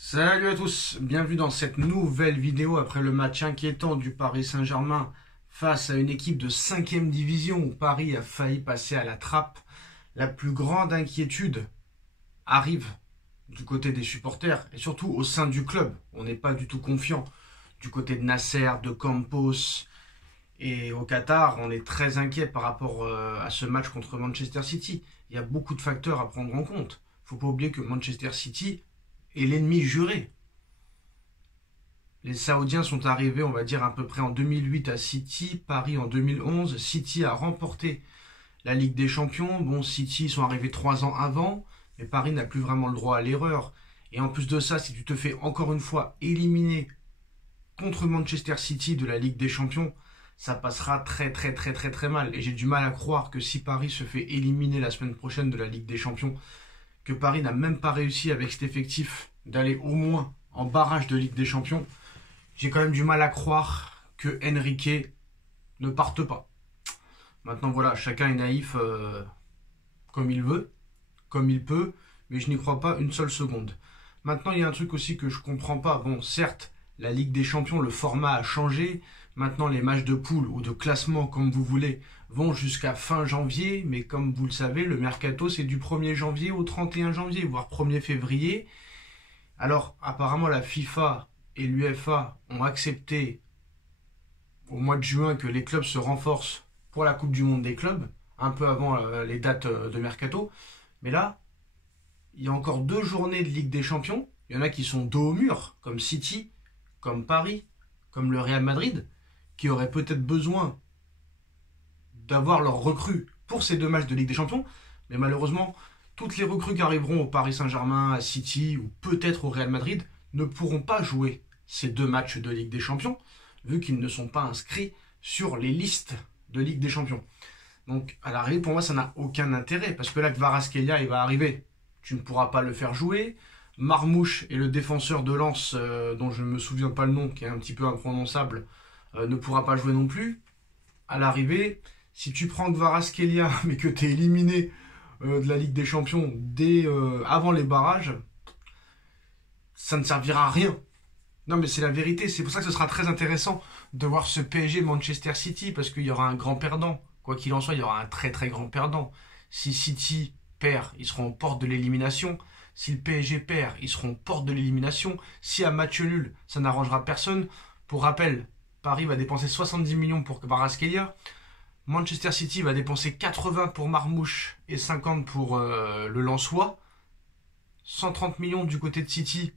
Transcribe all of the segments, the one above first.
Salut à tous, bienvenue dans cette nouvelle vidéo après le match inquiétant du Paris Saint-Germain face à une équipe de 5e division où Paris a failli passer à la trappe. La plus grande inquiétude arrive du côté des supporters et surtout au sein du club. On n'est pas du tout confiant. Du côté de Nasser, de Campos et au Qatar, on est très inquiet par rapport à ce match contre Manchester City. Il y a beaucoup de facteurs à prendre en compte. Il ne faut pas oublier que Manchester City est l'ennemi juré. Les Saoudiens sont arrivés, on va dire, à peu près en 2008 à City, Paris en 2011. City a remporté la Ligue des Champions. Bon, City sont arrivés 3 ans avant, mais Paris n'a plus vraiment le droit à l'erreur. Et en plus de ça, si tu te fais encore une fois éliminer contre Manchester City de la Ligue des Champions, ça passera très mal. Et j'ai du mal à croire que si Paris se fait éliminer la semaine prochaine de la Ligue des Champions, que Paris n'a même pas réussi avec cet effectif d'aller au moins en barrage de Ligue des Champions, j'ai quand même du mal à croire que Enrique ne parte pas. Maintenant voilà, chacun est naïf comme il veut, comme il peut, mais je n'y crois pas une seule seconde. Maintenant il y a un truc aussi que je comprends pas. Bon, certes, la Ligue des Champions, le format a changé. Maintenant les matchs de poule ou de classement, comme vous voulez, vont jusqu'à fin janvier, mais comme vous le savez, le mercato c'est du 1er janvier au 31 janvier, voire 1er février. Alors apparemment la FIFA et l'UEFA ont accepté au mois de juin que les clubs se renforcent pour la Coupe du Monde des clubs, un peu avant les dates de mercato. Mais là, il y a encore 2 journées de Ligue des Champions. Il y en a qui sont dos au mur, comme City, comme Paris, comme le Real Madrid, qui auraient peut-être besoin d'avoir leurs recrues pour ces 2 matchs de Ligue des Champions. Mais malheureusement, toutes les recrues qui arriveront au Paris Saint-Germain, à City ou peut-être au Real Madrid ne pourront pas jouer ces 2 matchs de Ligue des Champions, vu qu'ils ne sont pas inscrits sur les listes de Ligue des Champions. Donc à l'arrivée, pour moi, ça n'a aucun intérêt, parce que là, Kvaratskhelia, il va arriver. Tu ne pourras pas le faire jouer. Marmouche et le défenseur de Lens, dont je ne me souviens pas le nom, qui est un petit peu imprononçable, ne pourra pas jouer non plus. À l'arrivée, si tu prends Kvaratskhelia, mais que tu es éliminé de la Ligue des Champions dès avant les barrages, ça ne servira à rien. Non mais c'est la vérité, c'est pour ça que ce sera très intéressant de voir ce PSG Manchester City, parce qu'il y aura un grand perdant. Quoi qu'il en soit, il y aura un très grand perdant. Si City perd, ils seront aux portes de l'élimination. Si le PSG perd, ils seront aux portes de l'élimination. Si à match nul, ça n'arrangera personne. Pour rappel, Paris va dépenser 70 millions pour Kvaratskhelia. Manchester City va dépenser 80 pour Marmouche et 50 pour le Lensois. 130 millions du côté de City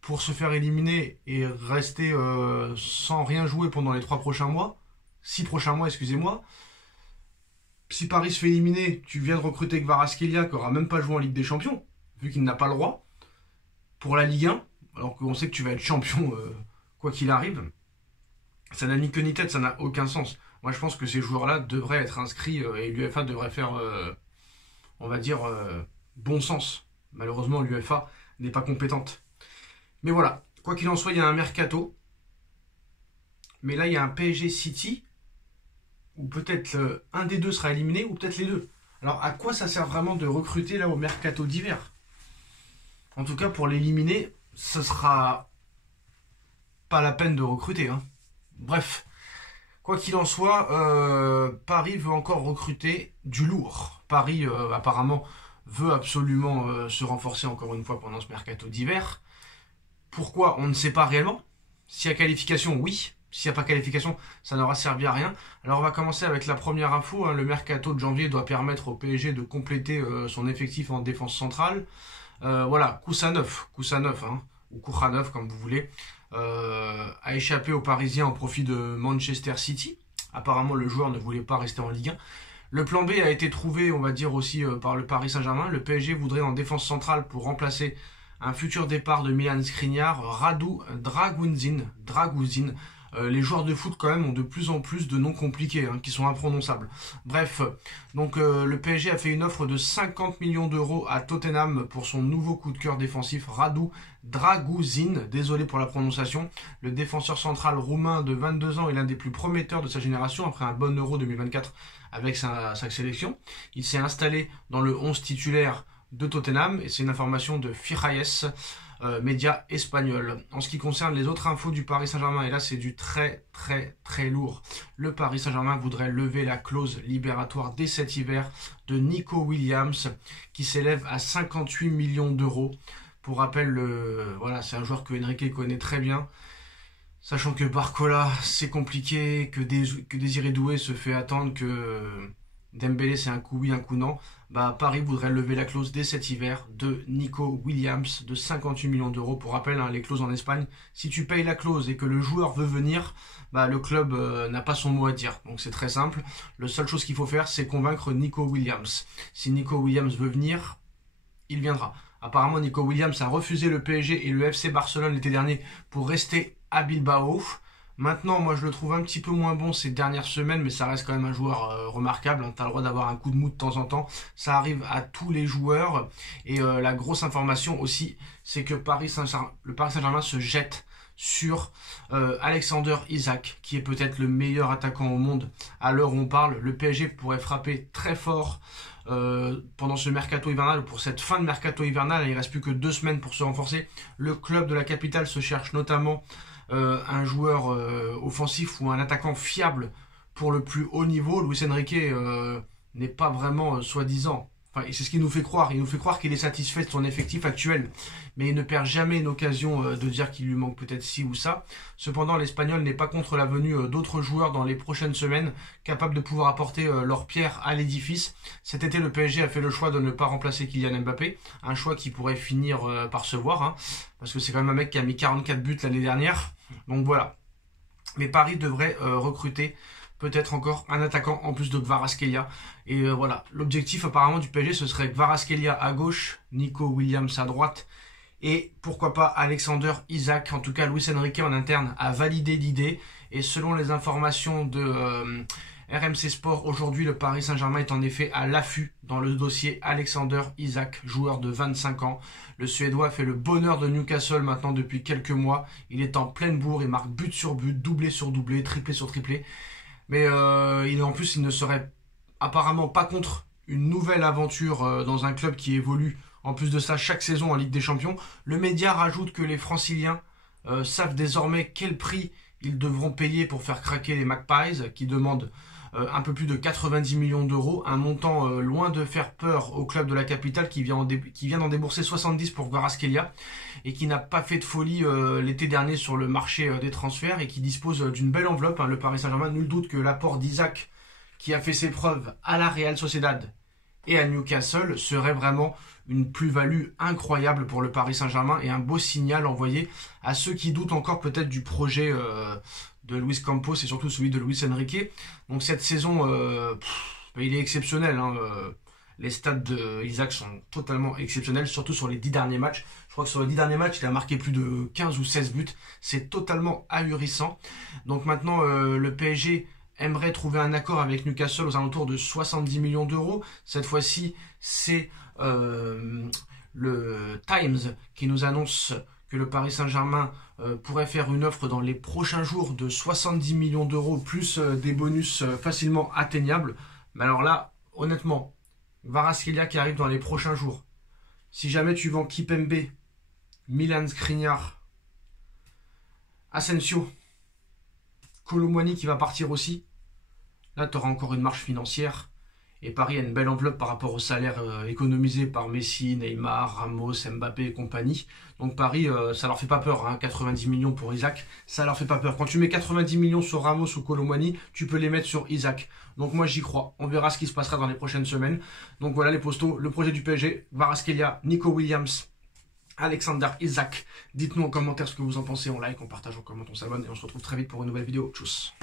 pour se faire éliminer et rester sans rien jouer pendant les 3 prochains mois. 6 prochains mois, excusez-moi. Si Paris se fait éliminer, tu viens de recruter Kvaratskhelia qui n'aura même pas joué en Ligue des Champions, vu qu'il n'a pas le droit, pour la Ligue 1, alors qu'on sait que tu vas être champion quoi qu'il arrive. Ça n'a ni queue ni tête, ça n'a aucun sens. Moi je pense que ces joueurs-là devraient être inscrits et l'UEFA devrait faire, on va dire, bon sens. Malheureusement l'UEFA n'est pas compétente. Mais voilà, quoi qu'il en soit, il y a un mercato. Mais là il y a un PSG City, où peut-être un des deux sera éliminé, ou peut-être les deux. Alors à quoi ça sert vraiment de recruter là au mercato d'hiver? En tout cas pour l'éliminer, ce sera pas la peine de recruter, hein. Bref, quoi qu'il en soit, Paris veut encore recruter du lourd. Paris apparemment veut absolument se renforcer encore une fois pendant ce mercato d'hiver. Pourquoi? On ne sait pas réellement. S'il y a qualification, oui. S'il n'y a pas qualification, ça n'aura servi à rien. Alors on va commencer avec la première info. Le mercato de janvier doit permettre au PSG de compléter son effectif en défense centrale. Voilà, Koussaneuf, hein, ou Koukhanov comme vous voulez, a échappé aux Parisiens au profit de Manchester City. Apparemment le joueur ne voulait pas rester en Ligue 1. Le plan B a été trouvé, on va dire aussi, par le Paris Saint-Germain. Le PSG voudrait en défense centrale pour remplacer un futur départ de Milan Skriniar, Radu Dragouzin. Les joueurs de foot quand même ont de plus en plus de noms compliqués, hein, qui sont imprononçables. Bref, donc le PSG a fait une offre de 50 millions d'euros à Tottenham pour son nouveau coup de cœur défensif, Radu Dragouzin, désolé pour la prononciation. Le défenseur central roumain de 22 ans est l'un des plus prometteurs de sa génération après un bon Euro 2024 avec sa sélection. Il s'est installé dans le 11 titulaire de Tottenham et c'est une information de Firaes. médias espagnols. En ce qui concerne les autres infos du Paris Saint-Germain, et là c'est du très lourd, le Paris Saint-Germain voudrait lever la clause libératoire dès cet hiver de Nico Williams qui s'élève à 58 millions d'euros. Pour rappel, voilà, c'est un joueur que Enrique connaît très bien. Sachant que Barcola, c'est compliqué, que Désiré Doué se fait attendre, que Dembélé, c'est un coup oui, un coup non. Bah, Paris voudrait lever la clause dès cet hiver de Nico Williams de 58 millions d'euros. Pour rappel, hein, les clauses en Espagne, si tu payes la clause et que le joueur veut venir, bah, le club n'a pas son mot à dire. Donc c'est très simple. La seule chose qu'il faut faire, c'est convaincre Nico Williams. Si Nico Williams veut venir, il viendra. Apparemment, Nico Williams a refusé le PSG et le FC Barcelone l'été dernier pour rester à Bilbao. Maintenant, moi, je le trouve un petit peu moins bon ces dernières semaines, mais ça reste quand même un joueur remarquable. Tu as le droit d'avoir un coup de mou de temps en temps. Ça arrive à tous les joueurs. Et la grosse information aussi, c'est que le Paris Saint-Germain se jette sur Alexander Isak, qui est peut-être le meilleur attaquant au monde à l'heure où on parle. Le PSG pourrait frapper très fort pendant ce mercato hivernal, pour cette fin de mercato hivernal. Il ne reste plus que 2 semaines pour se renforcer. Le club de la capitale se cherche notamment un joueur offensif ou un attaquant fiable pour le plus haut niveau. Luis Enrique n'est pas vraiment soi-disant. Enfin, c'est ce qu'il nous fait croire. Il nous fait croire qu'il est satisfait de son effectif actuel, mais il ne perd jamais une occasion de dire qu'il lui manque peut-être ci ou ça. Cependant, l'Espagnol n'est pas contre la venue d'autres joueurs dans les prochaines semaines, capables de pouvoir apporter leur pierre à l'édifice. Cet été, le PSG a fait le choix de ne pas remplacer Kylian Mbappé, un choix qui pourrait finir par se voir, hein, parce que c'est quand même un mec qui a mis 44 buts l'année dernière. Donc voilà. Mais Paris devrait recruter peut-être encore un attaquant en plus de Kvaratskhelia. Et voilà, l'objectif apparemment du PSG, ce serait Kvaratskhelia à gauche, Nico Williams à droite, et pourquoi pas Alexander Isak. En tout cas, Luis Enrique en interne a validé l'idée, et selon les informations de RMC Sport, aujourd'hui le Paris Saint-Germain est en effet à l'affût dans le dossier Alexander Isak, joueur de 25 ans. Le Suédois fait le bonheur de Newcastle maintenant depuis quelques mois. Il est en pleine bourre, il marque but sur but, doublé sur doublé, triplé sur triplé. Mais en plus, il ne serait apparemment pas contre une nouvelle aventure dans un club qui évolue, en plus de ça, chaque saison en Ligue des Champions. Le média rajoute que les Franciliens savent désormais quel prix ils devront payer pour faire craquer les Magpies, qui demandent un peu plus de 90 millions d'euros, un montant loin de faire peur au club de la capitale qui vient d'en débourser 70 pour Kvaratskhelia et qui n'a pas fait de folie l'été dernier sur le marché des transferts et qui dispose d'une belle enveloppe, hein, le Paris Saint-Germain. Nul doute que l'apport d'Isak, qui a fait ses preuves à la Real Sociedad et à Newcastle, serait vraiment une plus-value incroyable pour le Paris Saint-Germain et un beau signal envoyé à ceux qui doutent encore peut-être du projet de Luis Campos et surtout celui de Luis Enrique. Donc cette saison, il est exceptionnel, hein. Les stats d'Isak sont totalement exceptionnels, surtout sur les 10 derniers matchs. Je crois que sur les 10 derniers matchs, il a marqué plus de 15 ou 16 buts. C'est totalement ahurissant. Donc maintenant, le PSG aimerait trouver un accord avec Newcastle aux alentours de 70 millions d'euros. Cette fois-ci, c'est le Times qui nous annonce que le Paris Saint-Germain pourrait faire une offre dans les prochains jours de 70 millions d'euros plus des bonus facilement atteignables. Mais alors là, honnêtement, Kvaratskhelia qui arrive dans les prochains jours. Si jamais tu vends Kimpembe, Milan Skriniar, Asensio, Kolo Muani qui va partir aussi, là tu auras encore une marge financière. Et Paris a une belle enveloppe par rapport au salaire économisé par Messi, Neymar, Ramos, Mbappé et compagnie. Donc Paris, ça leur fait pas peur, hein, 90 millions pour Isak, ça leur fait pas peur. Quand tu mets 90 millions sur Ramos ou Kolo Muani, tu peux les mettre sur Isak. Donc moi j'y crois. On verra ce qui se passera dans les prochaines semaines. Donc voilà les postos, le projet du PSG, Kvaratskhelia, Nico Williams, Alexander Isak. Dites-nous en commentaire ce que vous en pensez, on like, on partage, on commente, on s'abonne et on se retrouve très vite pour une nouvelle vidéo. Tchuss.